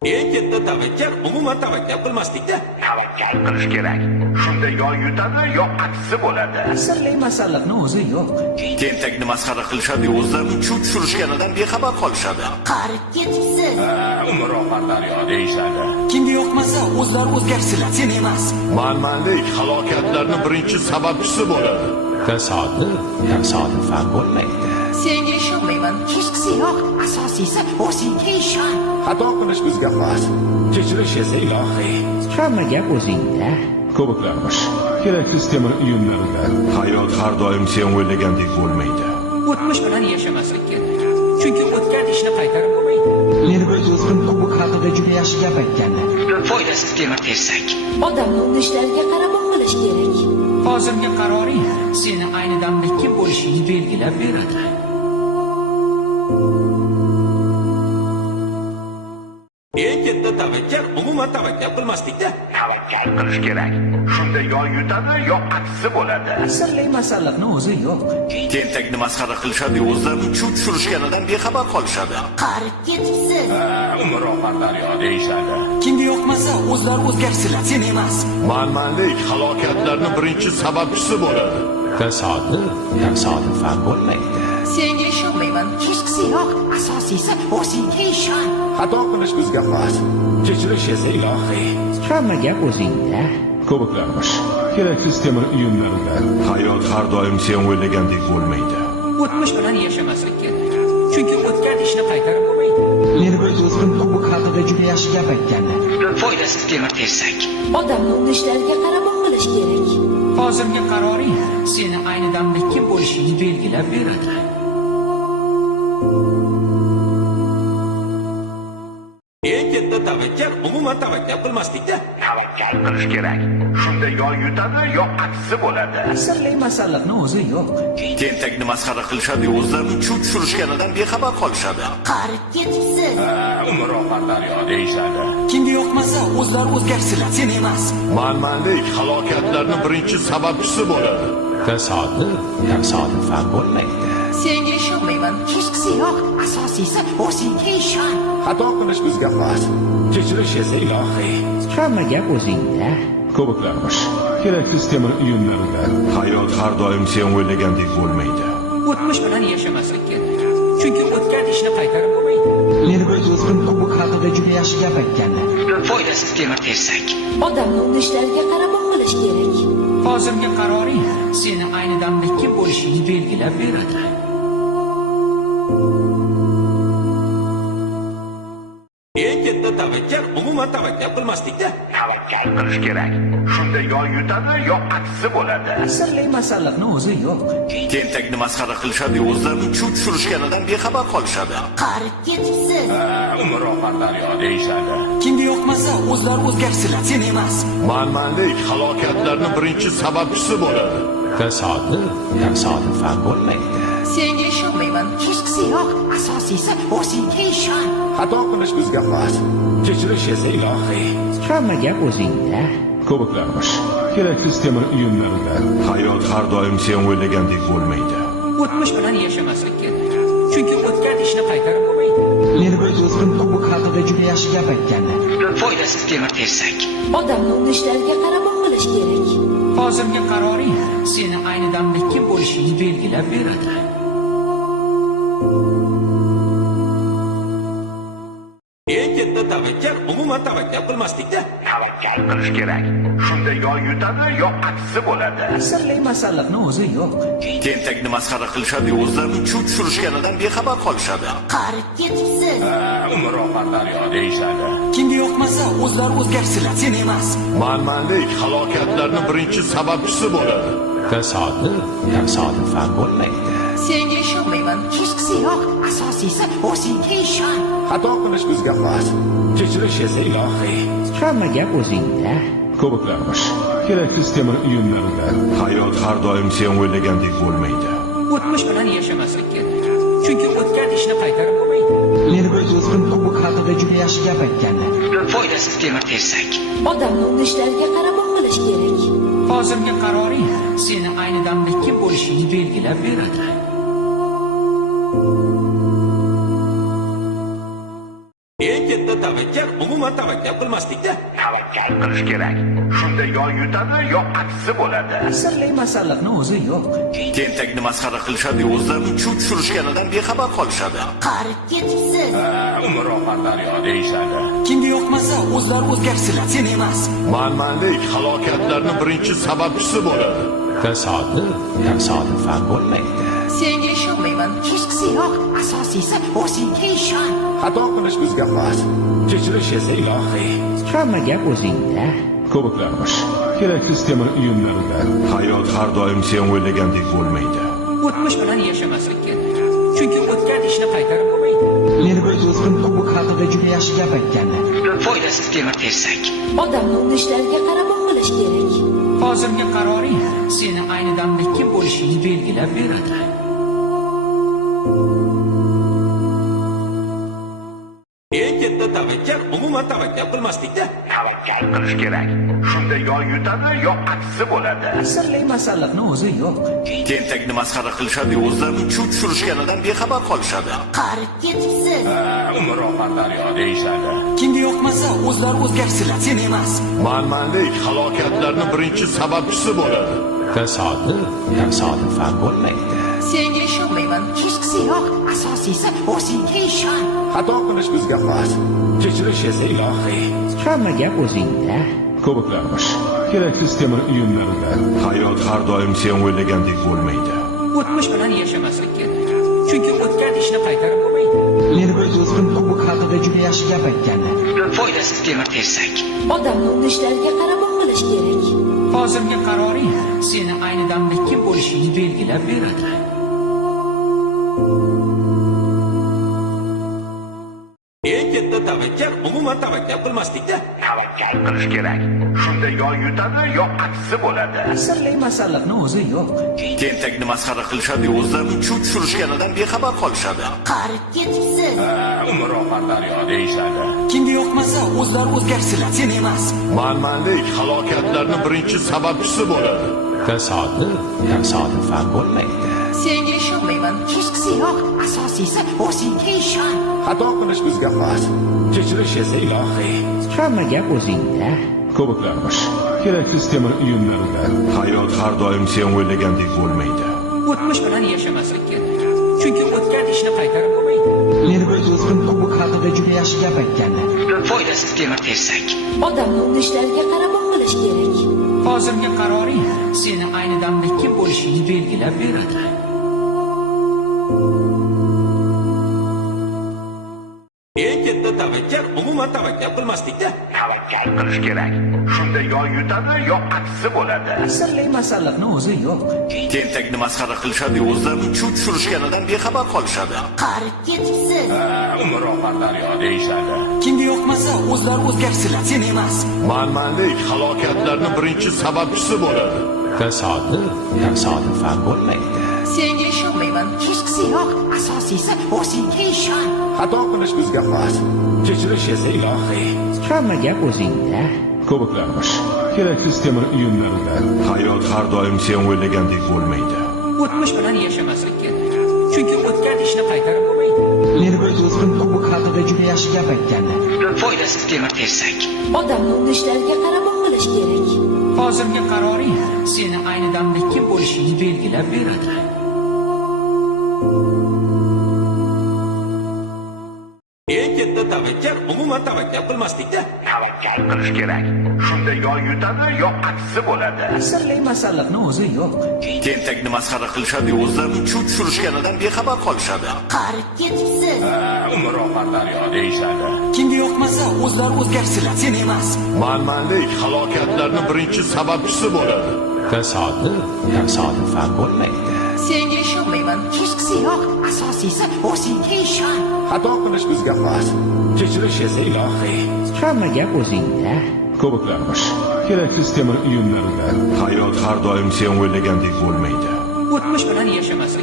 Eng katta tavakkal umuman tavakkal qilmaslikda. Tavakkal qilish kerak. Shunda yo yutadi, yo aksi bo'ladi. Sirli masalliqni o'zi yo'q. Tentakni masxara qilishadi, o'zlarining chuv tushirishganidan bexabar qolishadi. Qarib ketibsiz. Umr oqarlar yo deyishadi. Kimga yoqmasa, o'zlari o'zgarsinlar, sen emas. Manmanlik halokatlarning birinchi sababchisi bo'ladi. Tasodifan bo'lmaydi. Senga ishonmayman. Hechqisi yo'q. Asosiysi o'zingga ishon. Xato qilish bizga xos. Kechirish esa ilohiy. Hamma gap o'zingda. Ko'piklarmish. Keraksiz temir uyumlarida. Hayot har doim sen o'ylagandek bo'lmaydi. O'tmish bilan yashamaslik kerak. Chunki o'tgan ishni qaytarib bo'lmaydi. Meni bir do'stim bu haqida juda yaxshi gap aytgandi. Foydasiz temir tersak. Odamning urishlariga qarab o'qilish kerak. Hozirgi qaroring seni ayni damda kim bo'lishingni belgilab beradi. Eng katta tavakkal umuman tavakkal qilmaslikda. Tavakkal qilish kerak. Shunda yo yutadi, yo aksi bo'ladi. Sirli masalliqni o'zi yo'q. Tentakni masxara qilishadi, o'zlarining chuv tushirishganidan bexabar qolishadi. Qarib ketibsiz. Umr oqarlar yo deyishadi. Kimga yoqmasa, o'zlari o'zgarsinlar, sen emas. Manmanlik halokatlarning birinchi sababchisi bo'ladi. Tasodifan bo'lmaydi. Senga ishonmayman. Hechqisi yo'q. Asosiysi o'zingga ishon. Xato qilish bizga xos. Kechirish esa ilohiy. Hamma gap o'zingda. Ko'piklarmish. Keraksiz temir uyumlarida. Hayot har doim sen o'ylagandek bo'lmaydi. O'tmish bilan yashamaslik kerak. Chunki o'tgan ishni qaytarib bo'lmaydi. Meni bir do'stim bu haqida juda yaxshi gap aytgandi. Foydasiz temir tersak. Odamning urishlariga qarab o'qilish kerak. Hozirgi qaroring seni ayni damda kim bo'lishingni belgilab beradi. Eng katta tavakkal umuman tavakkal qilmaslikda. Tavakkal qilish kerak. Shunda yo yutadi, yo aksi bo'ladi. Sirli masalliqni o'zi yo'q. Tentakni masxara qilishadi, o'zlarining chuv tushirishganidan bexabar qolishadi. Qarib ketibsiz. Umr oqarlar yo deyishadi. Kimga yoqmasa, o'zlari o'zgarsinlar, sen emas. Manmanlik halokatlarning birinchi sababchisi bo'ladi. Tasodifan bo'lmaydi. Senga ishonmayman. Hechqisi yo'q. Asosiysi o'zingga ishon. Xato qilish bizga xos. Kechirish esa ilohiy. Hamma gap o'zingda. Ko'piklarmish. Keraksiz temir uyumlarida. Hayot har doim sen o'ylagandek bo'lmaydi. O'tmish bilan yashamaslik kerak. Chunki o'tgan ishni qaytarib bo'lmaydi. Meni bir do'stim bu haqida juda yaxshi gap aytgandi. Foydasiz temir tersak. Odamning urishlariga qarab o'qilish kerak. Hozirgi qaroring seni ayni damda kim bo'lishingni belgilab beradi. Eng katta tavakkal umuman tavakkal qilmaslikda. Tavakkal qilish kerak. Shunda yo yutadi, yo aksi bo'ladi. Sirli masalliqni o'zi yo'q. Tentakni masxara qilishadi, o'zlarining chuv tushirishganidan bexabar qolishadi. Qarib ketibsiz. Umr oqarlar yo deyishadi. Kimga yoqmasa, o'zlari o'zgarsinlar, sen emas. Manmanlik halokatlarning birinchi sababchisi bo'ladi. Tasodifan bo'lmaydi. Senga ishonmayman. Hechqisi yo'q. Asosiysi o'zingga ishon. Xato qilish bizga xos. Kechirish esa ilohiy. Hamma gap o'zingda. Ko'piklarmish. Keraksiz temir uyumlarida. Hayot har doim sen o'ylagandek bo'lmaydi. O'tmish bilan yashamaslik kerak. Chunki o'tgan ishni qaytarib bo'lmaydi. Meni bir do'stim bu haqida juda yaxshi gap aytgandi. Foydasiz temir tersak. Odamning urishlariga qarab o'qilish kerak. Hozirgi qaroring seni ayni damda kim bo'lishingni belgilab beradi. Eng katta tavakkal umuman tavakkal qilmaslikda. Tavakkal qilish kerak. Shunda yo yutadi, yo aksi bo'ladi. Sirli masalliqni o'zi yo'q. Tentakni masxara qilishadi, o'zlarining chuv tushirishganidan bexabar qolishadi. Qarib ketibsiz. Umr oqarlar yo deyishadi. Kimga yoqmasa, o'zlari o'zgarsinlar, sen emas. Manmanlik halokatlarning birinchi sababchisi bo'ladi. Tasodifan bo'lmaydi. Senga ishonmayman. Hechqisi yo'q. Asosiysi o'zingga ishon. Xato qilish bizga xos. Kechirish esa ilohiy. Hamma gap o'zingda. Ko'piklarmish. Keraksiz temir uyumlarida. Hayot har doim sen o'ylagandek bo'lmaydi. O'tmish bilan yashamaslik kerak. Chunki o'tgan ishni qaytarib bo'lmaydi. Meni bir do'stim bu haqida juda yaxshi gap aytgandi. Foydasiz temir tersak. Odamning urishlariga qarab o'qilish kerak. Hozirgi qaroring seni ayni damda kim bo'lishingni belgilab beradi. Eng katta tavakkal umuman umuman tavakkal qilmaslikda. Tavakkal qilish kerak. Shunda yo yutadi, yo aksi bo'ladi. Sirli masalliqni o'zi yo'q. Tentakni masxara qilishadi, o'zlarini chuv tushirishganidan bexabar qolishadi. Qarib ketibsiz. Umroqan daryo deyishadi. Kimga yoqmasa o'zlari o'zgarsinlar, sen emas. Manmanlik halokatlarning birinchi sababchisi bo'ladi. Tasodif ham bo'lmaydi. Senga ishonmayman. Hechqisi yo'q. Asosiysi o'zingga ishon. Xato qilish bizga xos. Kechirish esa ilohiy. Hamma gap o'zingda. Ko'biklarmish. Keraksiz temir uyumlarida. Hayot har doim sen o'ylagandek bo'lmaydi. O'tmish bilan yashamaslik kerak. Chunki o'tgan ishni qaytarib bo'lmaydi. Meni bir do'stim kubok haqida juda yaxshi gap aytganlar. Foydasiz temir tersak. Odamni unishlariga qarab o'qilish kerak. Hozirgi qaroring seni ayni damda kim bo'lishingni belgilab beradi. Eng katta tavakkal umuman tavakkal qilmaslikda. Tavakkal qilish kerak. Shunda yo yutadi, yo aksi bo'ladi. Sirli masalliqni o'zi yo'q. Tentakni masxara qilishadi, o'zlarini chuv tushirishganidan bexabar qolishadi. Qarib ketibsiz. Umroqan daryo deyishadi. Kimga yoqmasa o'zlari o'zgarsinlar, sen emas. Manmanlik halokatlarning birinchi sababchisi bo'ladi. Tasodif ham bo'lmaydi. Senga ishonmayman. Hechqisi yo'q. Asosiysi o'zingga ishon. Xato qilish bizga xos. Kechirish esa ilohiy. Hamma gap o'zingda. Ko'biklarmish. Keraksiz temir uyumlarida. Hayot har doim sen o'ylagandek bo'lmaydi. O'tmish bilan yashamaslik kerak. Chunki o'tgan ishni qaytarib bo'lmaydi. Meni bir do'stim kubok haqida juda yaxshi gap aytganlar. Foydasiz temir tersak. Odamni unishlariga qarab o'qilish kerak. Hozirgi qaroring seni ayni damda kim bo'lishingni belgilab beradi. Eng katta tavakkal umuman tavakkal qilmaslikda. Tavakkal qilish kerak. Shunda yo yutadi, yo aksi bo'ladi. Sirli masalliqni o'zi yo'q. Tentakni masxara qilishadi, o'zlarini chuv tushirishganidan bexabar qolishadi. Qarib ketibsiz. Umroqan daryo deyishadi. Kimga yoqmasa o'zlari o'zgarsinlar, sen emas. Manmanlik halokatlarning birinchi sababchisi bo'ladi. Tasodif ham bo'lmaydi. Senga ishonmayman. Hechqisi yo'q. Asosiysi o'zingga ishon. Xato qilish bizga xos. Kechirish esa ilohiy. Hamma gap o'zingda. Ko'biklarmish. Keraksiz temir uyumlarida. Hayot har doim sen o'ylagandek bo'lmaydi. O'tmish bilan yashamaslik kerak. Chunki o'tgan ishni qaytarib bo'lmaydi. Meni bir do'stim kubok haqida juda yaxshi gap aytganlar. Foydasiz temir tersak. Odamni unishlariga qarab o'qilish kerak. Hozirgi qaroring seni ayni damda kim bo'lishingni belgilab beradi. Eng katta tavakkal umuman tavakkal qilmaslikda. Tavakkal qilish kerak. Shunda yo yutadi, yo aksi bo'ladi. Sirli masalliqni o'zi yo'q. Tentakni masxara qilishadi, o'zlarini chuv tushirishganidan bexabar qolishadi. Qarib ketibsiz. Umroqan daryo deyishadi. Kimga yoqmasa o'zlari o'zgarsinlar, sen emas. Manmanlik halokatlarning birinchi sababchisi bo'ladi. Tasodif ham bo'lmaydi. Senga ishonmayman. Hechqisi yo'q. Asosiysi o'zingga ishon. Xato qilish bizga xos. Kechirish esa ilohiy. Hamma gap o'zingda. Ko'biklarmish. Keraksiz temir uyumlarida. Hayot har doim sen o'ylagandek bo'lmaydi. O'tmish bilan yashamaslik kerak. Chunki o'tgan ishni qaytarib bo'lmaydi. Meni bir do'stim kubok haqida juda yaxshi gap aytganlar. Foydasiz temir tersak. Odamni unishlariga qarab o'qilish kerak. Hozirgi qaroring seni ayni damda kim bo'lishingni belgilab beradi. Eng katta tavakkal umuman tavakkal qilmaslikda. Tavakkal qilish kerak. Shunda yo yutadi, yo aksi bo'ladi. Sirli masalliqni o'zi yo'q. Tentakni masxara qilishadi, o'zlarini chuv tushirishganidan bexabar qolishadi. Qarib ketibsiz. Umroqan daryo deyishadi. Kimga yoqmasa o'zlari o'zgarsinlar, sen emas. Manmanlik halokatlarning birinchi sababchisi bo'ladi. Tasodif ham bo'lmaydi. Senga ishonmayman. Hechqisi yo'q. Asosiysi o'zingga ishon. Xato qilish bizga xos. Kechirish esa ilohiy. Hamma gap o'zingda. Ko'biklarmish. Keraksiz temir uyumlarida. Hayot har doim sen o'ylagandek bo'lmaydi. O'tmish bilan yashamaslik